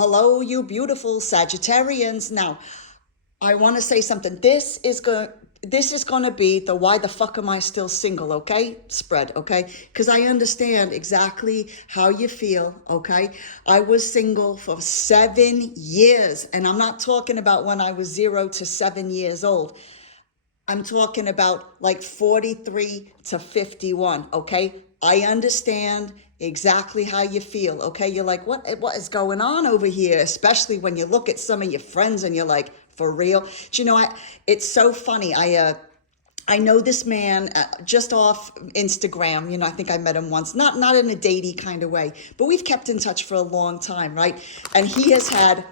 Hello, you beautiful Sagittarians. Now, I want to say something. This is going to be the why the fuck am I still single, okay? Spread, okay? Because I understand exactly how you feel, okay? I was single for 7 years, and I'm not talking about when I was 0 to 7 years old. I'm talking about like 43 to 51, okay? I understand exactly how you feel, okay? You're like, what is going on over here? Especially when you look at some of your friends and you're like, for real? Do you know, it's so funny. I know this man just off Instagram. I think I met him once, not in a datey kind of way, but we've kept in touch for a long time, right? And he has had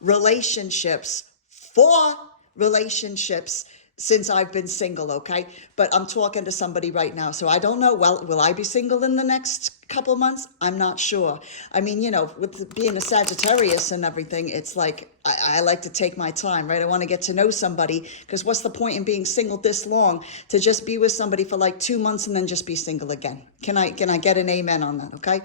relationships, four relationships since I've been single, okay? But I'm talking to somebody right now, so I don't know. Well, will I be single in the next couple of months? I'm not sure. I mean, with being a Sagittarius and everything, it's like I like to take my time, right? I want to get to know somebody, because what's the point in being single this long to just be with somebody for like 2 months and then just be single again? Can I get an amen on that? Okay.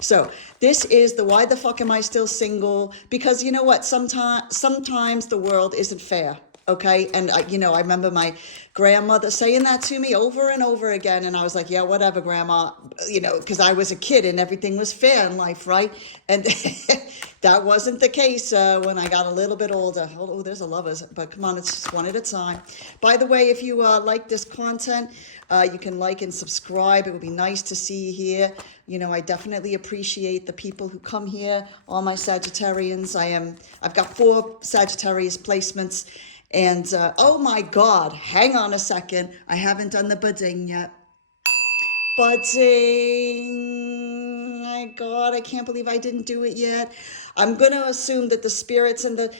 So this is the why the fuck am I still single? Because you know what? Sometimes the world isn't fair. Okay. And I remember my grandmother saying that to me over and over again. And I was like, yeah, whatever, grandma, because I was a kid and everything was fair in life. Right. And that wasn't the case when I got a little bit older. Oh, there's a lovers, but come on, it's just one at a time. By the way, if you like this content, you can like and subscribe. It would be nice to see you here. I definitely appreciate the people who come here, all my Sagittarians. I've got 4 Sagittarius placements. And oh my God, hang on a second. I haven't done the budding yet. Budding. My God, I can't believe I didn't do it yet. I'm going to assume that the spirits and the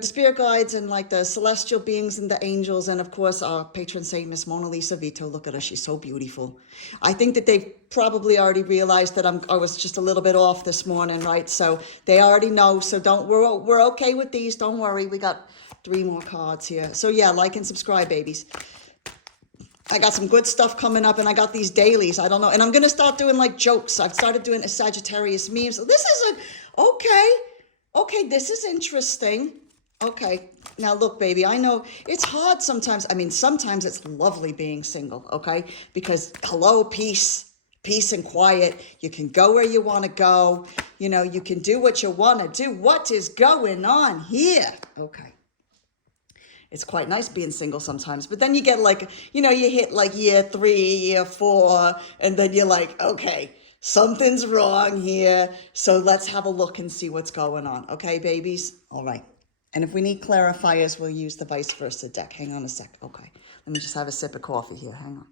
spirit guides and like the celestial beings and the angels, and of course our patron saint, Miss Mona Lisa Vito. Look at her. She's so beautiful. I think that they've probably already realized that I was just a little bit off this morning, right? So they already know. So we're okay with these. Don't worry. We got 3 more cards here. So yeah, like and subscribe, babies. I got some good stuff coming up, and I got these dailies. I don't know. And I'm going to start doing like jokes. I've started doing a Sagittarius meme. So this is okay. Okay, this is interesting. Okay. Now look, baby, I know it's hard sometimes. I mean, sometimes it's lovely being single, okay? Because hello, peace and quiet. You can go where you want to go. You can do what you want to do. What is going on here? Okay. It's quite nice being single sometimes, but then you get like, you hit like year 3, year 4, and then you're like, okay, something's wrong here. So let's have a look and see what's going on. Okay, babies? All right. And if we need clarifiers, we'll use the vice versa deck. Hang on a sec. Okay. Let me just have a sip of coffee here. Hang on.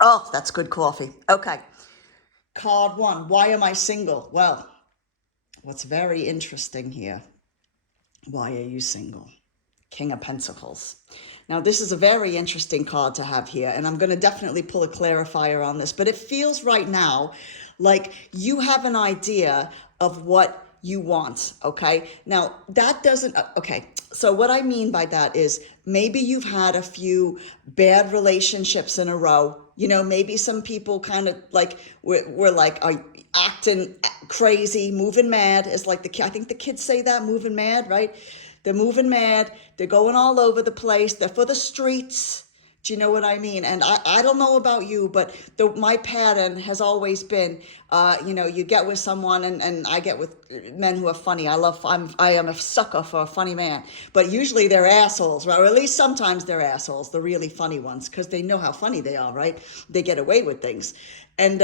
Oh, that's good coffee. Okay. Card 1. Why am I single? Well, what's very interesting here. Why are you single? King of Pentacles. Now, this is a very interesting card to have here, and I'm going to definitely pull a clarifier on this, but it feels right now like you have an idea of what you want, okay? Now, that doesn't, okay, so what I mean by that is maybe you've had a few bad relationships in a row. Maybe some people kind of like, were like, are acting crazy, moving mad, is like I think the kids say that, moving mad, right? They're moving mad. They're going all over the place. They're for the streets. Do you know what I mean? And I don't know about you, but my pattern has always been, you get with someone, and I get with men who are funny. I am a sucker for a funny man, but usually they're assholes, right? Or at least sometimes they're assholes, the really funny ones, because they know how funny they are, right? They get away with things. And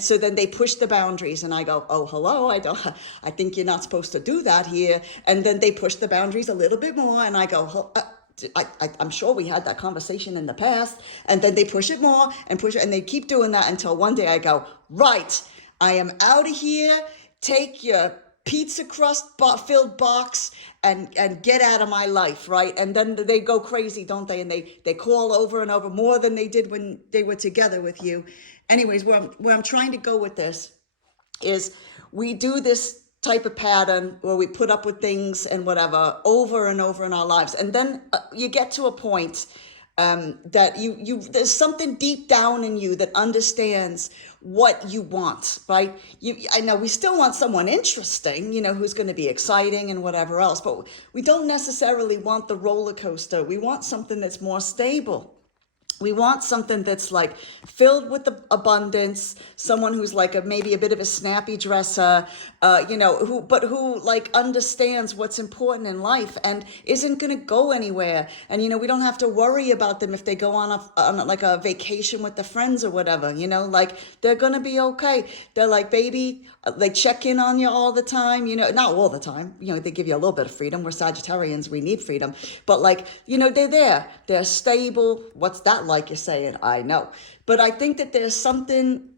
so then they push the boundaries, and I go, oh, hello, I think you're not supposed to do that here. And then they push the boundaries a little bit more, and I go, I'm sure we had that conversation in the past. And then they push it more and push it, and they keep doing that until one day I go, right, I am out of here. Take your pizza crust filled box and get out of my life, right? And then they go crazy, don't they? And they call over and over, more than they did when they were together with you. Anyways, where I'm trying to go with this is we do this type of pattern where we put up with things and whatever over and over in our lives. And then you get to a point that there's something deep down in you that understands what you want, right? I know we still want someone interesting, who's going to be exciting and whatever else, but we don't necessarily want the roller coaster. We want something that's more stable. We want something that's like filled with the abundance, someone who's like maybe a bit of a snappy dresser, who like understands what's important in life and isn't going to go anywhere. And, we don't have to worry about them if they go on like a vacation with the friends or whatever, like they're going to be okay. They're like, baby, they check in on you all the time, not all the time, they give you a little bit of freedom. We're Sagittarians, we need freedom, but like, they're there, they're stable. What's that like, you're saying? I know, but I think that there's something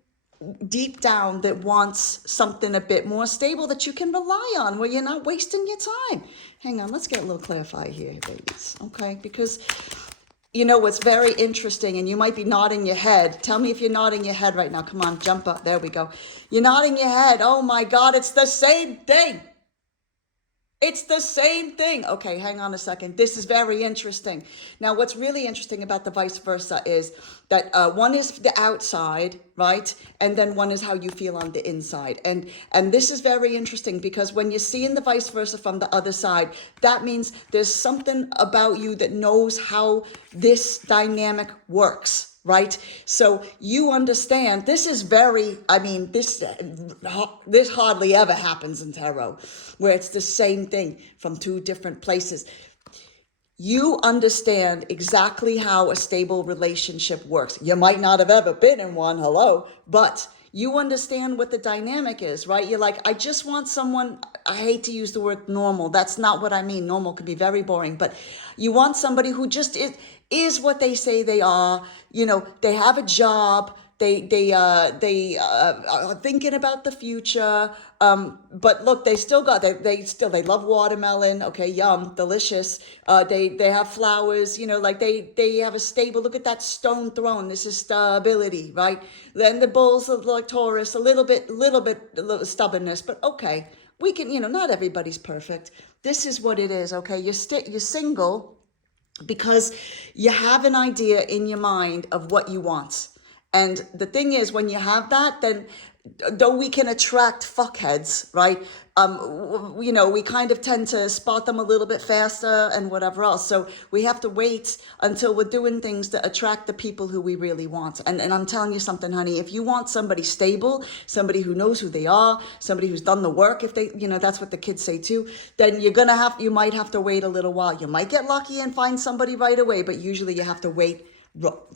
deep down that wants something a bit more stable that you can rely on, where you're not wasting your time. Hang on, let's get a little clarify here, babies. Okay, because what's very interesting, and you might be nodding your head. Tell me if you're nodding your head right now. Come on, jump up. There we go. You're nodding your head. Oh my God, it's the same thing. It's the same thing. Okay, hang on a second. This is very interesting. Now, what's really interesting about the vice versa is that one is the outside, right? And then one is how you feel on the inside. And this is very interesting because when you're seeing the vice versa from the other side, that means there's something about you that knows how this dynamic works. Right? So you understand this is this hardly ever happens in tarot, where it's the same thing from two different places. You understand exactly how a stable relationship works. You might not have ever been in one, but you understand what the dynamic is, right? You're like, I just want someone, I hate to use the word normal. That's not what I mean. Normal can be very boring, but you want somebody who just is what they say they are. They have a job. They are thinking about the future. But look, they love watermelon. Okay, yum, delicious. They have flowers. They have a stable. Look at that stone throne. This is stability, right? Then the bulls are like Taurus, a little bit stubbornness, but okay, we can. Not everybody's perfect. This is what it is. Okay, you're single because you have an idea in your mind of what you want. And the thing is, when you have that, then though we can attract fuckheads, right? We kind of tend to spot them a little bit faster and whatever else. So we have to wait until we're doing things to attract the people who we really want. And I'm telling you something, honey, if you want somebody stable, somebody who knows who they are, somebody who's done the work, if they, that's what the kids say too, then you might have to wait a little while. You might get lucky and find somebody right away, but usually you have to wait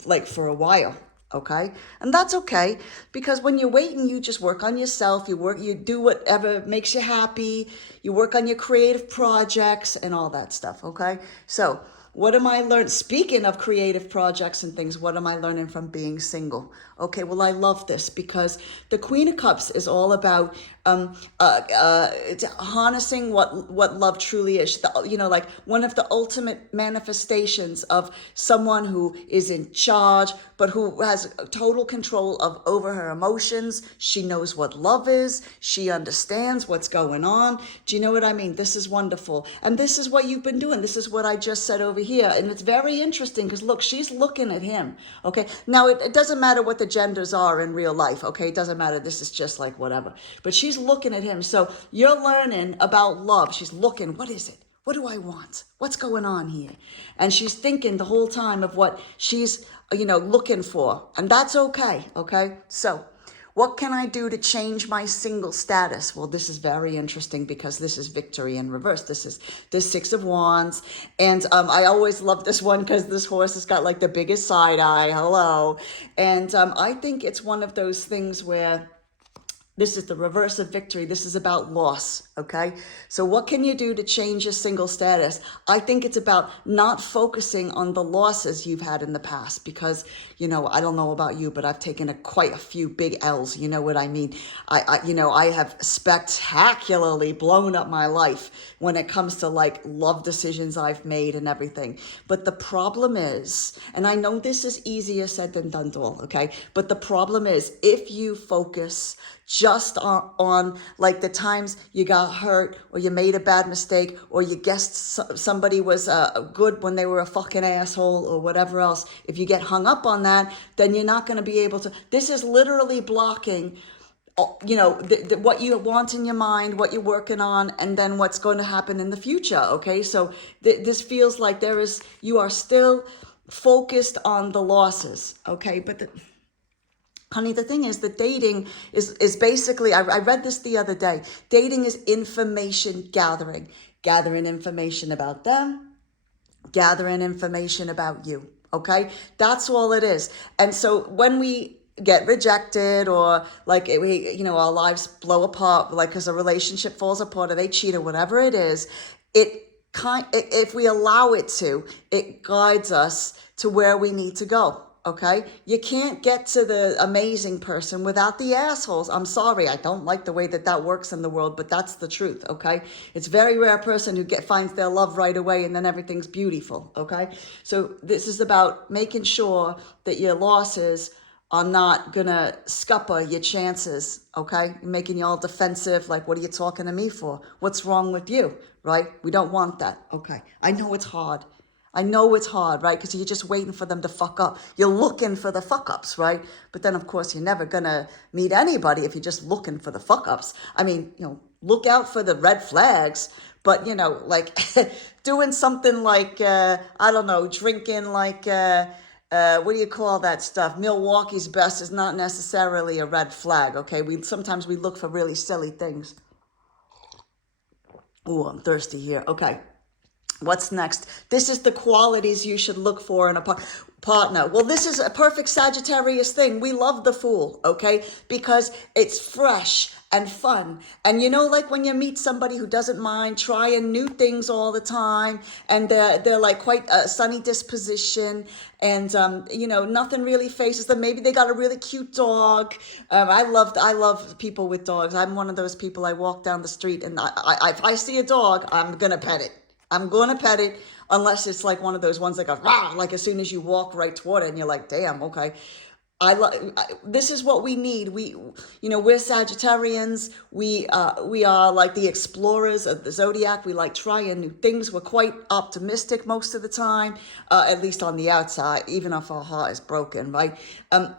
like for a while. Okay. And that's okay, because when you're waiting, you just work on yourself. You do whatever makes you happy. You work on your creative projects and all that stuff. Okay. So what am I learning? Speaking of creative projects and things, what am I learning from being single? Okay, well, I love this because the Queen of Cups is all about harnessing what love truly is. Like one of the ultimate manifestations of someone who is in charge, but who has total control over her emotions. She knows what love is. She understands what's going on. Do you know what I mean? This is wonderful. And this is what you've been doing. This is what I just said over here. And it's very interesting because look, she's looking at him. Okay. Now it doesn't matter what the genders are in real life. Okay. It doesn't matter. This is just like whatever, but she's looking at him. So you're learning about love. She's looking, what is it? What do I want? What's going on here? And she's thinking the whole time of what she's, looking for. And that's okay. Okay. So what can I do to change my single status? Well, this is very interesting because this is victory in reverse. This is the Six of Wands. And I always love this one because this horse has got like the biggest side eye. Hello. And I think it's one of those things where this is the reverse of victory. This is about loss, okay? So what can you do to change your single status? I think it's about not focusing on the losses you've had in the past because, I don't know about you, but I've taken quite a few big L's. You know what I mean? I have spectacularly blown up my life when it comes to like love decisions I've made and everything. But the problem is, and I know this is easier said than done, okay? But the problem is if you focus just on like the times you got hurt or you made a bad mistake or you guessed somebody was good when they were a fucking asshole or whatever else. If you get hung up on that, then you're not going to be able to. This is literally blocking, you know, what you want in your mind, what you're working on, and then what's going to happen in the future. Okay, so this feels like you are still focused on the losses. Okay, but honey, the thing is that dating is basically, I read this the other day, dating is information gathering information about them, gathering information about you. Okay, that's all it is. And so when we get rejected or like our lives blow apart, like because a relationship falls apart or they cheat or whatever it is, if we allow it to, it guides us to where we need to go. Okay, you can't get to the amazing person without the assholes. I'm sorry, I don't like the way that works in the world, but that's the truth. Okay, it's a very rare person who finds their love right away and then everything's beautiful. Okay, so this is about making sure that your losses are not gonna scupper your chances. Okay, making you all defensive, like, what are you talking to me for? What's wrong with you? Right? We don't want that. Okay, I know it's hard. Right? Because you're just waiting for them to fuck up. You're looking for the fuck ups, right? But then, of course, you're never going to meet anybody if you're just looking for the fuck ups. I mean, look out for the red flags. But, like doing something like, I don't know, drinking like, what do you call that stuff? Milwaukee's Best is not necessarily a red flag, okay? Sometimes we look for really silly things. Oh, I'm thirsty here. Okay. What's next? This is the qualities you should look for in a partner. Well, this is a perfect Sagittarius thing. We love the Fool, okay? Because it's fresh and fun. And like when you meet somebody who doesn't mind trying new things all the time, and they're like quite a sunny disposition, and nothing really faces them. Maybe they got a really cute dog. I love people with dogs. I'm one of those people. I walk down the street and if I see a dog, I'm gonna pet it. I'm going to pet it unless it's like one of those ones that goes, rah, like as soon as you walk right toward it and you're like, damn, okay. This is what we need. We're Sagittarians. We are like the explorers of the zodiac. We like trying new things. We're quite optimistic most of the time, at least on the outside, even if our heart is broken, right?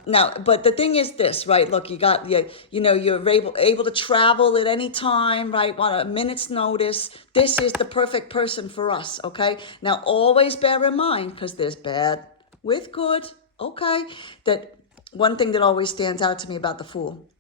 Now, but the thing is this, right? Look, you're able to travel at any time, right? On a minute's notice. This is the perfect person for us, okay? Now, always bear in mind, because there's bad with good, okay, that one thing that always stands out to me about the Fool,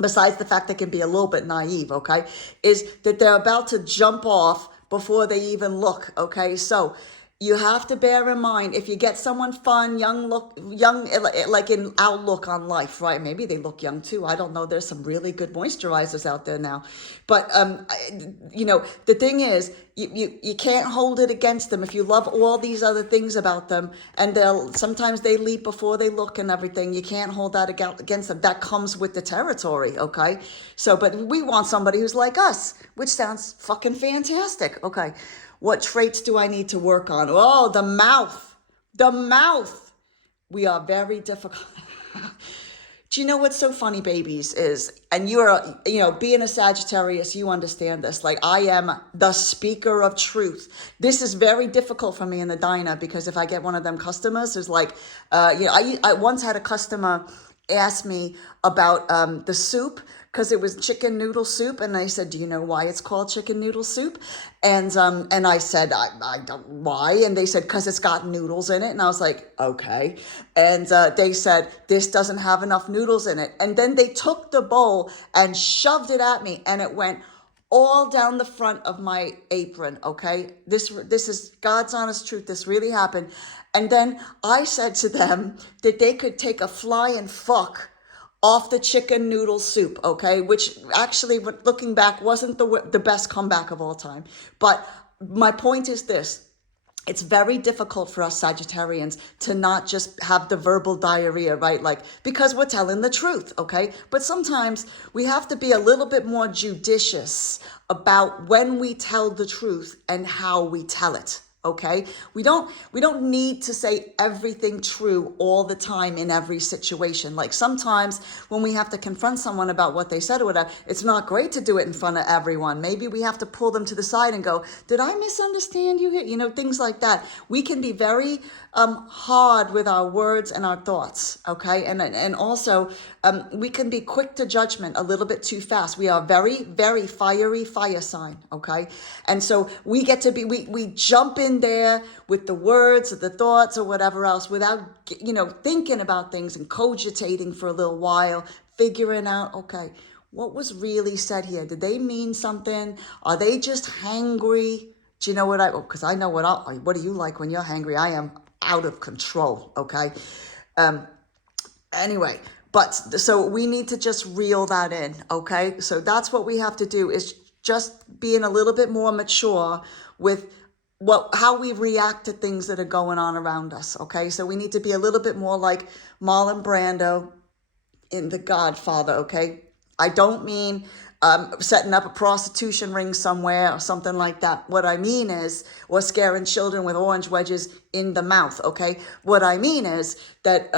besides the fact they can be a little bit naive, okay, is that they're about to jump off before they even look, okay? So you have to bear in mind, if you get someone fun, young, like in outlook on life, right? Maybe they look young too. I don't know. There's some really good moisturizers out there now. But, the thing is, you can't hold it against them if you love all these other things about them, and sometimes they leap before they look and everything. You can't hold that against them. That comes with the territory, okay? So, but we want somebody who's like us, which sounds fucking fantastic, okay? What traits do I need to work on? Oh, the mouth. The mouth. We are very difficult. Do you know what's so funny, babies, is, and you're, being a Sagittarius, you understand this. Like, I am the speaker of truth. This is very difficult for me in the diner, because if I get one of them customers who's like, I once had a customer ask me about the soup, because it was chicken noodle soup, and I said, do you know why it's called chicken noodle soup? And I said, I don't, why? And they said, because it's got noodles in it. And I was like, okay. And they said, this doesn't have enough noodles in it. And then they took the bowl and shoved it at me, and it went all down the front of my apron, okay? This is God's honest truth. This really happened. And then I said to them that they could take a flying fuck off the chicken noodle soup, okay? Which actually, looking back, wasn't the best comeback of all time. But my point is this. It's very difficult for us Sagittarians to not just have the verbal diarrhea, right? Like, because we're telling the truth, okay? But sometimes we have to be a little bit more judicious about when we tell the truth and how we tell it, Okay, we don't need to say everything true all the time in every situation. Like sometimes when we have to confront someone about what they said or whatever, it's not great to do it in front of everyone. Maybe we have to pull them to the side and go, did I misunderstand you here? You know, things like that. We can be very hard with our words and our thoughts. Okay, and also we can be quick to judgment a little bit too fast. We are very, very fiery fire sign. Okay, and so we get to be, we jump in there with the words or the thoughts or whatever else without, you know, thinking about things and cogitating for a little while, figuring out, okay, what was really said here? Did they mean something? Are they just hangry? Do you know what because I know what do you like when you're hangry? I am out of control. Okay. Anyway, but so we need to just reel that in. Okay. So that's what we have to do, is just being a little bit more mature with how we react to things that are going on around us. Okay, so we need to be a little bit more like Marlon Brando in The Godfather. Okay, I don't mean setting up a prostitution ring somewhere or something like that. What I mean is, or scaring children with orange wedges in the mouth. Okay, what I mean is that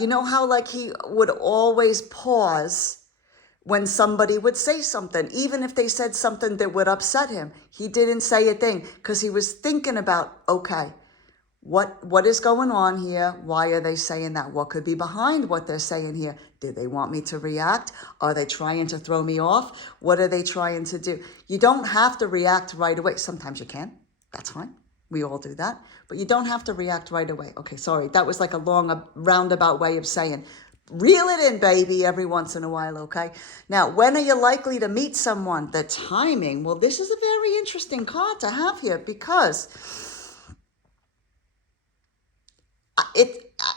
you know how like he would always pause when somebody would say something, even if they said something that would upset him. He didn't say a thing because he was thinking about, okay, what is going on here? Why are they saying that? What could be behind what they're saying here? Did they want me to react? Are they trying to throw me off? What are they trying to do? You don't have to react right away. Sometimes you can. That's fine. We all do that. But you don't have to react right away. Okay, sorry. That was like a long, roundabout way of saying, reel it in, baby, every once in a while, okay? Now, when are you likely to meet someone? The timing. Well, this is a very interesting card to have here because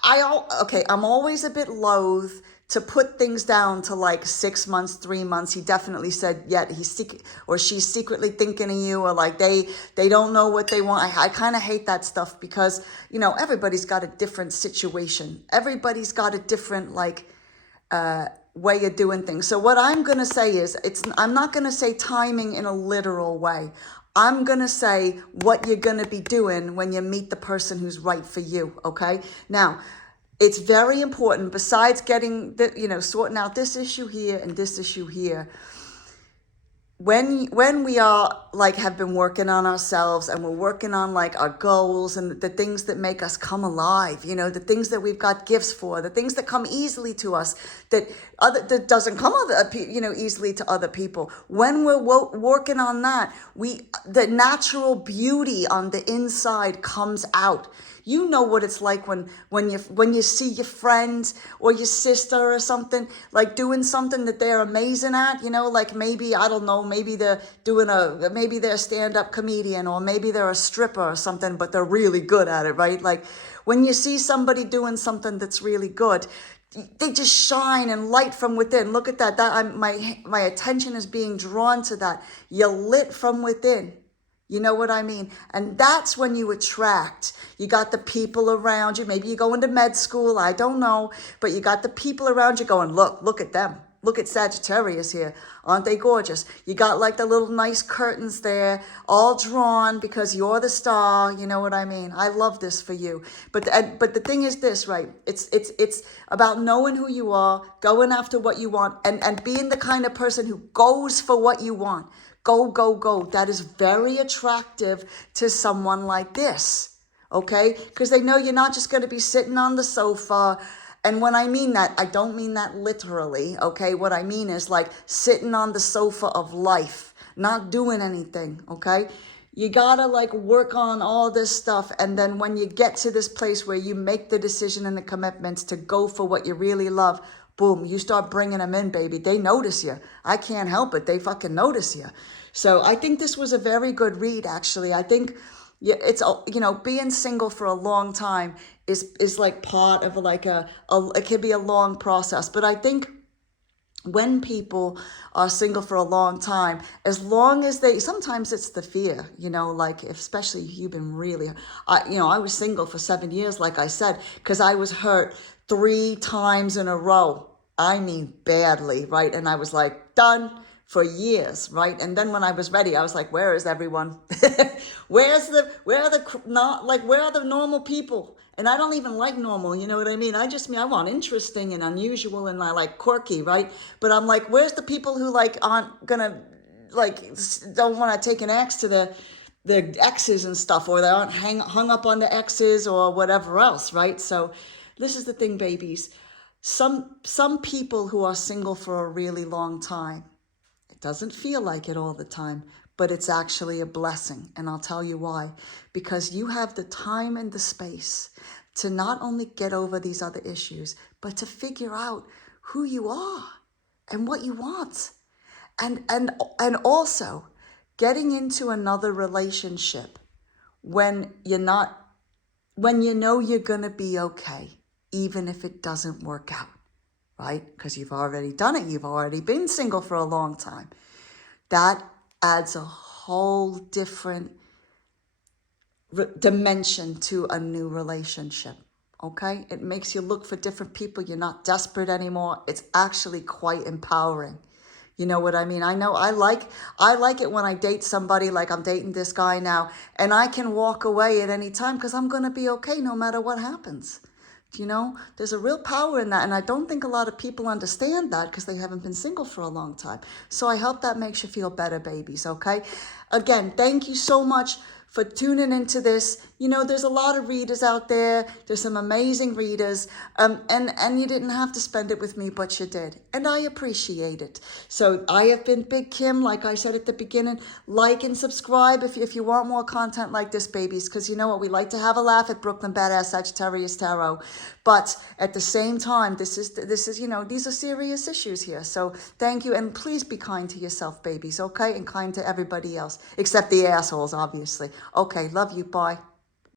I'm always a bit loath to put things down to like 6 months, 3 months. He definitely said, yeah, she's secretly thinking of you, or like they don't know what they want. I kind of hate that stuff because, you know, everybody's got a different situation. Everybody's got a different way of doing things. So what I'm going to say is, I'm not going to say timing in a literal way. I'm going to say what you're going to be doing when you meet the person who's right for you, okay? Now, it's very important, besides getting sorting out this issue here and this issue here, when we are like have been working on ourselves and we're working on like our goals and the things that make us come alive, you know, the things that we've got gifts for, the things that come easily to us that doesn't come easily to other people. When we're working on that, the natural beauty on the inside comes out. You know what it's like when you see your friend or your sister or something like doing something that they're amazing at, you know, like maybe, I don't know, maybe they're maybe they're a stand-up comedian, or maybe they're a stripper or something, but they're really good at it, right? Like when you see somebody doing something that's really good, they just shine and light from within. Look at that. My attention is being drawn to that. You're lit from within. You know what I mean? And that's when you attract. You got the people around you. Maybe you go into med school. I don't know. But you got the people around you going, look at them. Look at Sagittarius here. Aren't they gorgeous? You got like the little nice curtains there, all drawn because you're the star. You know what I mean? I love this for you. But the thing is this, right? It's about knowing who you are, going after what you want, and being the kind of person who goes for what you want. Go, go, go. That is very attractive to someone like this, okay? Because they know you're not just going to be sitting on the sofa. And when I mean that, I don't mean that literally, okay? What I mean is like sitting on the sofa of life, not doing anything, okay? You gotta like work on all this stuff. And then when you get to this place where you make the decision and the commitments to go for what you really love, boom, you start bringing them in, baby. They notice you. I can't help it. They fucking notice you. So I think this was a very good read, actually. I think it's, being single for a long time is like part of like it can be a long process. But I think when people are single for a long time, as long as sometimes it's the fear, like especially if you've been really, I was single for 7 years, like I said, because I was hurt 3 times in a row. I mean, badly, right? And I was like, done, for years, right? And then when I was ready, I was like, where is everyone? where are the normal people? And I don't even like normal, you know what I mean? I want interesting and unusual, and I like quirky, right? But I'm like, where's the people who like aren't gonna, like, don't want to take an axe to the exes and stuff, or they aren't hung up on the exes or whatever else, right? So this is the thing, babies. Some people who are single for a really long time, it doesn't feel like it all the time, but it's actually a blessing. And I'll tell you why. Because you have the time and the space to not only get over these other issues, but to figure out who you are and what you want. And also getting into another relationship when you know you're going to be okay, even if it doesn't work out, right? Because you've already done it. You've already been single for a long time. That adds a whole different dimension to a new relationship, okay? It makes you look for different people. You're not desperate anymore. It's actually quite empowering. You know what I mean? I know I like it when I date somebody, like I'm dating this guy now, and I can walk away at any time because I'm going to be okay no matter what happens. You know, there's a real power in that. And I don't think a lot of people understand that because they haven't been single for a long time. So I hope that makes you feel better, babies, okay? Again, thank you so much for tuning into this. You know, there's a lot of readers out there. There's some amazing readers. And you didn't have to spend it with me, but you did. And I appreciate it. So I have been Big Kim, like I said at the beginning. Like and subscribe if you want more content like this, babies. Because you know what? We like to have a laugh at Brooklyn Badass Sagittarius Tarot. But at the same time, this is, you know, these are serious issues here. So thank you. And please be kind to yourself, babies, okay? And kind to everybody else, except the assholes, obviously. Okay, love you. Bye.